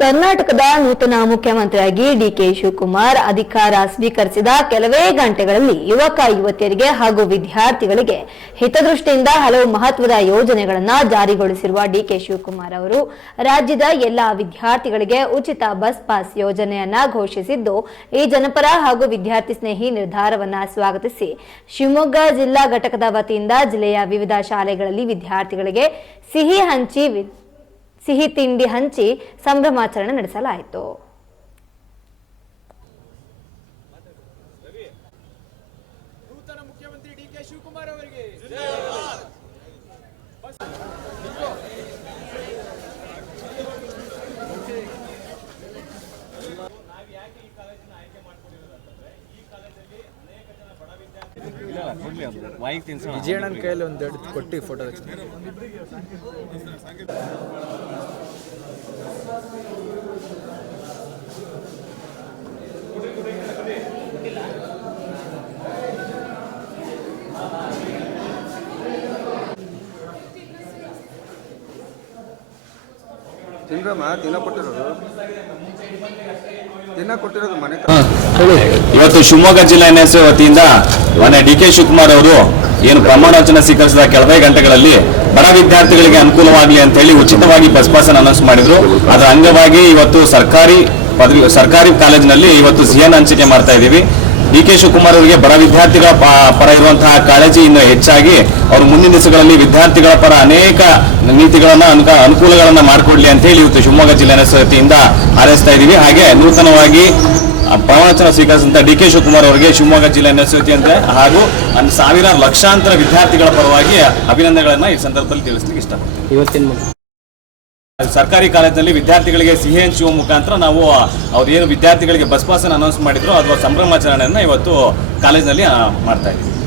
ಕರ್ನಾಟಕದ ನೂತನ ಮುಖ್ಯಮಂತ್ರಿಯಾಗಿ ಡಿಕೆ ಶಿವಕುಮಾರ್ ಅಧಿಕಾರ ಸ್ವೀಕರಿಸಿದ ಕೆಲವೇ ಗಂಟೆಗಳಲ್ಲಿ ಯುವಕ ಯುವತಿಯರಿಗೆ ಹಾಗೂ ವಿದ್ಯಾರ್ಥಿಗಳಿಗೆ ಹಿತದೃಷ್ಟಿಯಿಂದ ಹಲವು ಮಹತ್ವದ ಯೋಜನೆಗಳನ್ನು ಜಾರಿಗೊಳಿಸಿರುವ ಡಿಕೆ ಶಿವಕುಮಾರ್ ಅವರು ರಾಜ್ಯದ ಎಲ್ಲಾ ವಿದ್ಯಾರ್ಥಿಗಳಿಗೆ ಉಚಿತ ಬಸ್ ಪಾಸ್ ಯೋಜನೆಯನ್ನ ಘೋಷಿಸಿದ್ದು, ಈ ಜನಪರ ಹಾಗೂ ವಿದ್ಯಾರ್ಥಿ ಸ್ನೇಹಿ ನಿರ್ಧಾರವನ್ನು ಸ್ವಾಗತಿಸಿ ಶಿವಮೊಗ್ಗ ಜಿಲ್ಲಾ ಘಟಕದ ವತಿಯಿಂದ ಜಿಲ್ಲೆಯ ವಿವಿಧ ಶಾಲೆಗಳಲ್ಲಿ ವಿದ್ಯಾರ್ಥಿಗಳಿಗೆ ಸಿಹಿ ತಿಂಡಿ ಹಂಚಿ ಸಂಭ್ರಮಾಚರಣೆ ನಡೆಸಲಾಯಿತು. ನೂತನ ಮುಖ್ಯಮಂತ್ರಿ ಡಿಕೆ ಶಿವಕುಮಾರ್ ಅವರಿಗೆ ವಿಜಯಣ್ಣನ ಕೈಯಲ್ಲಿ ಒಂದು ಎಡ್ದು ಕೊಟ್ಟು ಫೋಟೋ ಇವತ್ತು ಶಿವಮೊಗ್ಗ ಜಿಲ್ಲಾ ಎನ್ಎಸ್ಎ ವತಿಯಿಂದ ಮಾನ್ಯ ಡಿಕೆ ಶಿವಕುಮಾರ್ ಅವರು ಏನು ಪ್ರಮಾಣ ವಚನ ಸ್ವೀಕರಿಸಿದ ಕೆಲವೇ ಗಂಟೆಗಳಲ್ಲಿ ಬಡ ವಿದ್ಯಾರ್ಥಿಗಳಿಗೆ ಅನುಕೂಲವಾಗಲಿ ಅಂತ ಹೇಳಿ ಉಚಿತವಾಗಿ ಬಸ್ ಪಾಸ್ ಅನೌನ್ಸ್ ಮಾಡಿದ್ರು. ಅದರ ಅಂಗವಾಗಿ ಇವತ್ತು ಸರ್ಕಾರಿ ಕಾಲೇಜಿನಲ್ಲಿ ಇವತ್ತು ಸಿಹಿಯನ್ನು ಹಂಚಿಕೆ ಮಾಡ್ತಾ ಇದ್ದೀವಿ. ಡಿಕೆ ಶಿವಕುಮಾರ್ ಅವರಿಗೆ ಬಡ ವಿದ್ಯಾರ್ಥಿಗಳ ಪರ ಇರುವಂತಹ ಕಾಳಜಿ ಇನ್ನು ಹೆಚ್ಚಾಗಿ ಅವರು ಮುಂದಿನ ದಿವಸಗಳಲ್ಲಿ ವಿದ್ಯಾರ್ಥಿಗಳ ಪರ ಅನೇಕ ನೀತಿಗಳನ್ನ ಅನುಕೂಲಗಳನ್ನ ಮಾಡಿಕೊಡ್ಲಿ ಅಂತ ಹೇಳಿ ಇವತ್ತು ಶಿವಮೊಗ್ಗ ಜಿಲ್ಲಾ ವತಿಯಿಂದ ಹಾರೈಸ್ತಾ ಇದ್ದೀವಿ. ಹಾಗೆ ನೂತನವಾಗಿ ಪ್ರಮಾಣವಚನ ಸ್ವೀಕರಿಸಿದಂತ ಡಿಕೆ ಶಿವಕುಮಾರ್ ಅವರಿಗೆ ಶಿವಮೊಗ್ಗ ಜಿಲ್ಲಾ ವತಿಯಿಂದ ಹಾಗೂ ಸಾವಿರಾರು ಲಕ್ಷಾಂತರ ವಿದ್ಯಾರ್ಥಿಗಳ ಪರವಾಗಿ ಅಭಿನಂದನೆಗಳನ್ನ ಈ ಸಂದರ್ಭದಲ್ಲಿ ತಿಳಿಸ್ಲಿಕ್ಕೆ ಇಷ್ಟಪಡ್ತೀನಿ. ಸರ್ಕಾರಿ ಕಾಲೇಜಿನಲ್ಲಿ ವಿದ್ಯಾರ್ಥಿಗಳಿಗೆ ಸಿಹಿ ಹಂಚುವ ಮುಖಾಂತರ ನಾವು ಅವ್ರು ಏನು ವಿದ್ಯಾರ್ಥಿಗಳಿಗೆ ಬಸ್ ಪಾಸ್ ಅನೌನ್ಸ್ ಮಾಡಿದ್ರು ಅಥವಾ ಸಂಭ್ರಮಾಚರಣೆಯನ್ನ ಇವತ್ತು ಕಾಲೇಜಿನಲ್ಲಿ ಮಾಡ್ತಾ ಇದ್ದೀವಿ.